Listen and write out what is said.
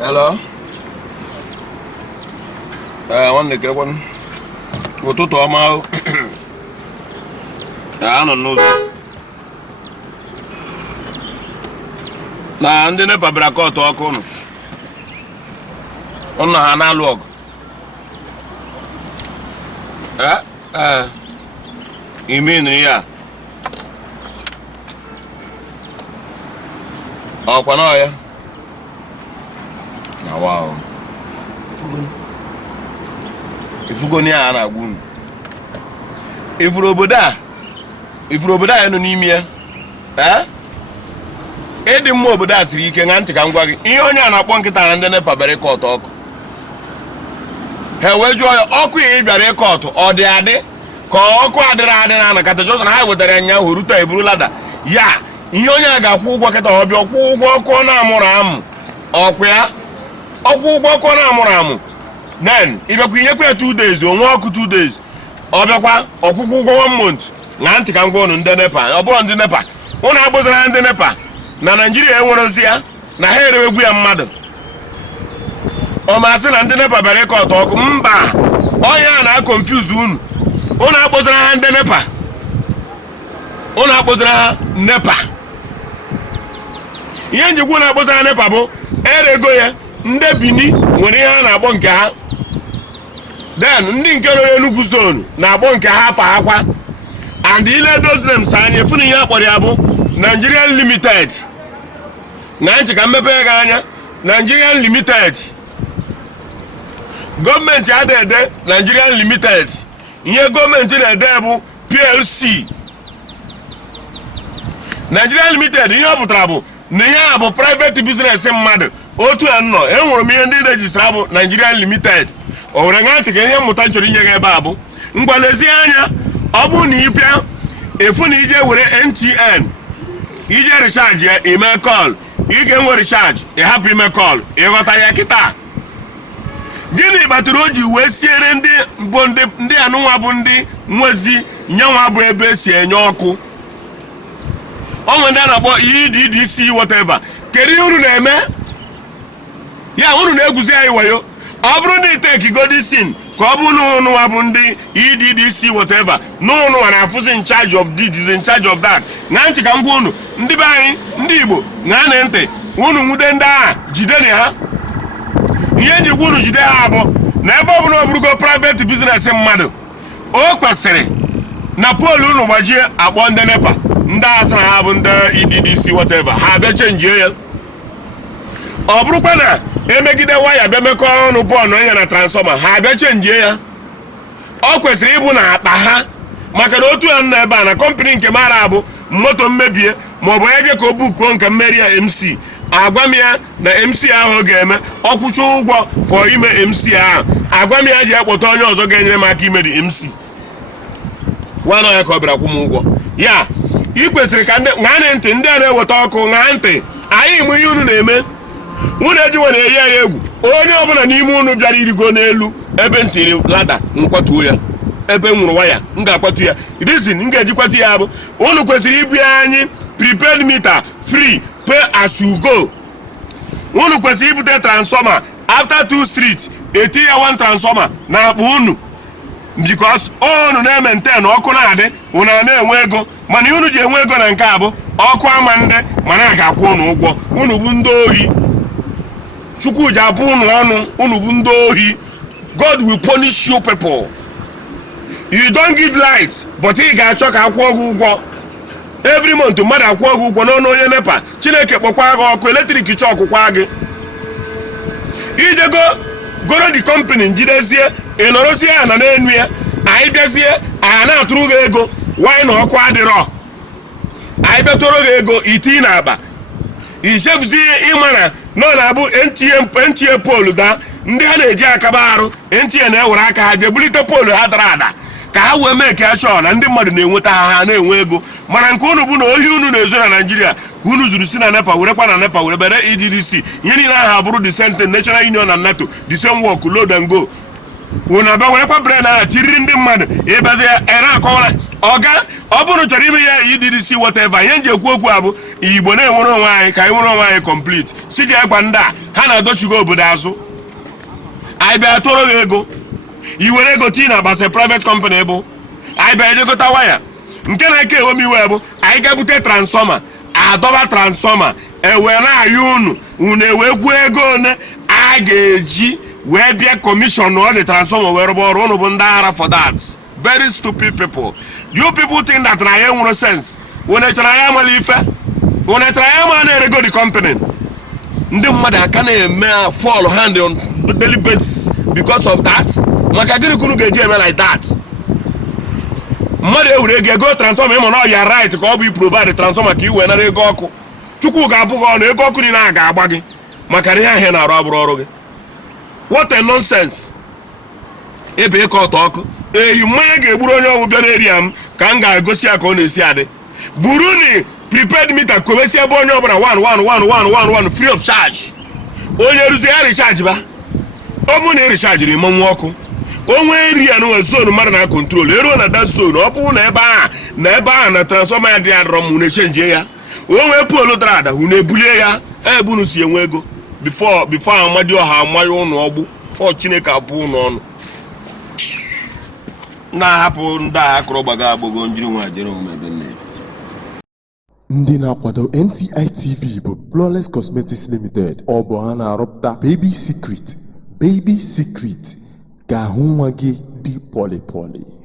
Hello. Nwanne gị ekwenụ. Ụtụtụ ọma ahụ. Anọ n'ụzọ. Na ndị NEPA bịara kọtụ ọkụ ụnụ. Ụnụ ha na-alụ ọgụ. Ime nụ ya. Ọkwa na ọya. Na wow. Ifugo ni a na-agwa unu. Ifuru obodo a nọ n'ime ya. Ịdị mma obodo a siri ike nga ntị ka m gwa gị. Ihe onye a na-akpọ nkịta na ndị NEPA bịara ịkọtụ ọkụ. Ha wee jụọ ya ọkụ ị bịara ịkọtụ ọ dị adị ka ọkụ adịrị adị na anakata jọsọ na ha wetara ya nya rute eburu lada ya ihe onye a ga-akwụ ụgwọ kịta ọ bịa ọkwụ ụgwọ ọkụ na-amụrụ amụ ọkwa ya ọkwụ ụgwọ ọkụ na-amụrụ amụ then ịbịakwa inyekwa ya 2 days onwe ọkụ 2 days ọ bịakwa ọkwụkwọ ụgwọ 1 month na ntị ka m gwa ụnụ ndị NEPA ọ bụrụ ndị NEPA ụnụ agbụzara ndị NEPA na Naịjirịa enwerozi ya na ha erewegwu ya mmadụ ọ masị na ndị NEPA bịara ịkọtụ ọkụ mba onye a na-akọnfuse unu ụnụ akpọzara ha ndị NEPA ụnụ akpọzara ha NEPA ihe njikwa ụnụ akpọzara NEPA bụ erego ya ndị Bini nwere ihe ha na-akpọ nke ha then ndị nke nọ n'Enugu zone na-akpọ nke ha afa akwa and ile those names anya funu ihe akpọrọ ya bụ Nigerian Limited na ntị ka mmepe gị anya Nigerian Limited gọọmenti adede Nigerian Limited ihe gọọmenti na-ede bụ PLC Nigerian Limited ihe ọ pụtara bụ na ihe a bụ private business mmadụ otu a nọ enwere m ihe ndị rejistra bụ Nigerian Limited o were nga ntị ka ihe mmụta chọrọ inye gị ebe a bụ ngwalezie anya ọ bụ na ịpịa efu na ije were MTN ije recharge ya ime call ị ga-enwe recharge ịhapụ ime call ịghọta ya kịta gịnị kpatara o ji wee siere ndị anụnwa bụ ndị nwezi nyanwa bụ ebe esi enye ọkụ onwe ndị a na-akpọ EDDC whatever kedu ihe unu na-eme ya unu na-eguzi anyị wayo ọ bụrụ na itekigodin ka ọ bụ na ụnụnwa bụ ndị EDDC whatever na ụnụnwa na-afụzi in charge of this is in charge of that na ntị ka m gwa unu ndị be anyị ndị Igbo na ntị unu nwude ndị agha jideni ha ihe njikwa unu jide ha bụ na ebe ọ bụla ọ bụrụgo private business mmadụ o kwesịrị na poolu unu gbajie akpọ ndị NEPA ndị asara ha bụ ndị EDDC whatever ha bịa chenjie ya ọ bụrụkwa na emegide waya bịa mekọọ ọnụ bọọlụ ihe na transfọma ha bịa chenjie ya ọ kwesịrị ịbụ na akpa ha maka na otu ya nọ ebe a na kọmpanị nke mara abụ moto mmebie maọbụ onye bịa ka o bukuo nke mmeri ya MC agwa m ya na MC ahụ ọ ga-eme ọkwụcha ụgwọ fọ ime MC ahụ agwa m ya ji akpọta onye ọzọ ga-enyere m aka ime dị MC nwa ya ka ọ bịara kwụ m ụgwọ ya ị kwesịrị ka ndị ṅaa ntị ndị a na-eweta ọkụ ṅaa ntị anyị mụ ihe unu na-eme unu ejiwe na-eyi ya egwu onye ọbụla n'ime unu bịara irigo n'elu ebe ntiri lada nkwatuo ya ebe m nwụrụ waya m ga-akwatu ya reason m ga-ejikwatu ya bụ unu kwesịrị ibu anyị prepaid meter free pay as you go unu kwesịrị ibute transformer after 2 streets eti ya 1 transformer na akpa unu because unu na-maintain ọkụ na-adị unu na-enwe ego mana unu ji enwe ego na nke a bụ ọkụ ama ndị mana a ga-akwụ unu ụgwọ unu bụ ndị ohi Chukwu ji abụ unu ọnụ unu bụ ndị ohi God will punish you people you don't give light but ị ga-achọ ka akwụọ gị ụgwọ every month mmadụ akwụọ gị ụgwọ n'ọnụ onye NEPA Chineke kpọkwa gị ọkụ eletrik chọ ọkụkwa gị ijego goro the company njidezie ị nọrọzie ya na n'enu ya anyị bịazie anyị na-atụrụ gị ego wanyị na ọkụ adịrọ anyị bịatụrụ gị ego iti na akpa ichefuzie ịma na nọ na-abụ NTA poolu daa ndị ha na-eji akaba arụ NTA na-ewere aka ha jebulite poolu ha dara ada ka ha wee mee ka chọọ na ndị mmadụ na-enweta ha na-enwe ego mana nke unu bụ na ohi unu na-ezo na Naịjirịa ka unu zuru si na NEPA werekwa na NEPA were bere EDDC ihe niile aha bụrụ the same thing National Union na NATO the same work load and go unu abịa werekwa bere na tiriri ndị mmadụ ịbazi ya na-akọwara ọga ọ bụrụ chọrọ ime ya IDDC whatever ihe nji ekwu okwu abụ Igbo na-enwere onwe anyị ka anyị nwere onwe anyị complete si ga egba ndị a ha na-adochigo obodo azụ anyị bịa tụrụ gị ego i were ego tii na base private company bụ anyị bịa ejekọta waya nke na-eke ewe m iwe bụ anyị ga-ebute transfọma adọba transfọma ewee na-ayọ unu ewee gwuo ego one a ga-eji wee bịa kọmishọn ọ dị transfọma wee rụba ọrụ unu bụ ndị agha for that. Very stupid people. You people think that na ya nwere sense. When chara ya amala ife, when chara ya ma na-erego the company. Ndị mmadụ aka na-eme fall hand on daily basis because of that. Maka gịnị kunu ga-eji eme like that? Mmadụ ewure ga-ego transformer ịma na ya right ka ọ bụ provide transformer ka i wee nara ego ọkụ. Chukwu ga-abụ gị ọnụ ego ọkụ niile a ga-agba gị maka ihe ahụ na-arụ abụrụ ọrụ gị. What a nonsense. Ebe ịkọ ọtọ ọkụ eyi mmanya ga-egburu onye ọbụ bịa n'eria m ka m ga-egosi ya ka ọ na-esi adị buruni prepaid meter kowesi ebe onye ọbụla 11111 free of charge onye rụzi ya recharge ba ọ bụ na recharge imenwu ọkụ onwe eria n'onwe zone mmadụ na control eruo na that zone ọ bụ na ebe a na transformer ya dị adọrọ m na-echenji ya onwe polu dara ada hụ na-ebulie ya ebunu si enwe ego before Amadioha amanye ụnụ ọgbụ fọ Chineke abụ ụnụ ọnụ na-ahapụ ndị a akụrụ gbaga agbogo njiri nwa jere omume ebe nne. Ndị na-akwado NTI TV bụ Flawless Cosmetics Limited. Ọ bụ ha na-arụpụta Baby Secret ga-ahụ nwa gị dị pọlị pọlị.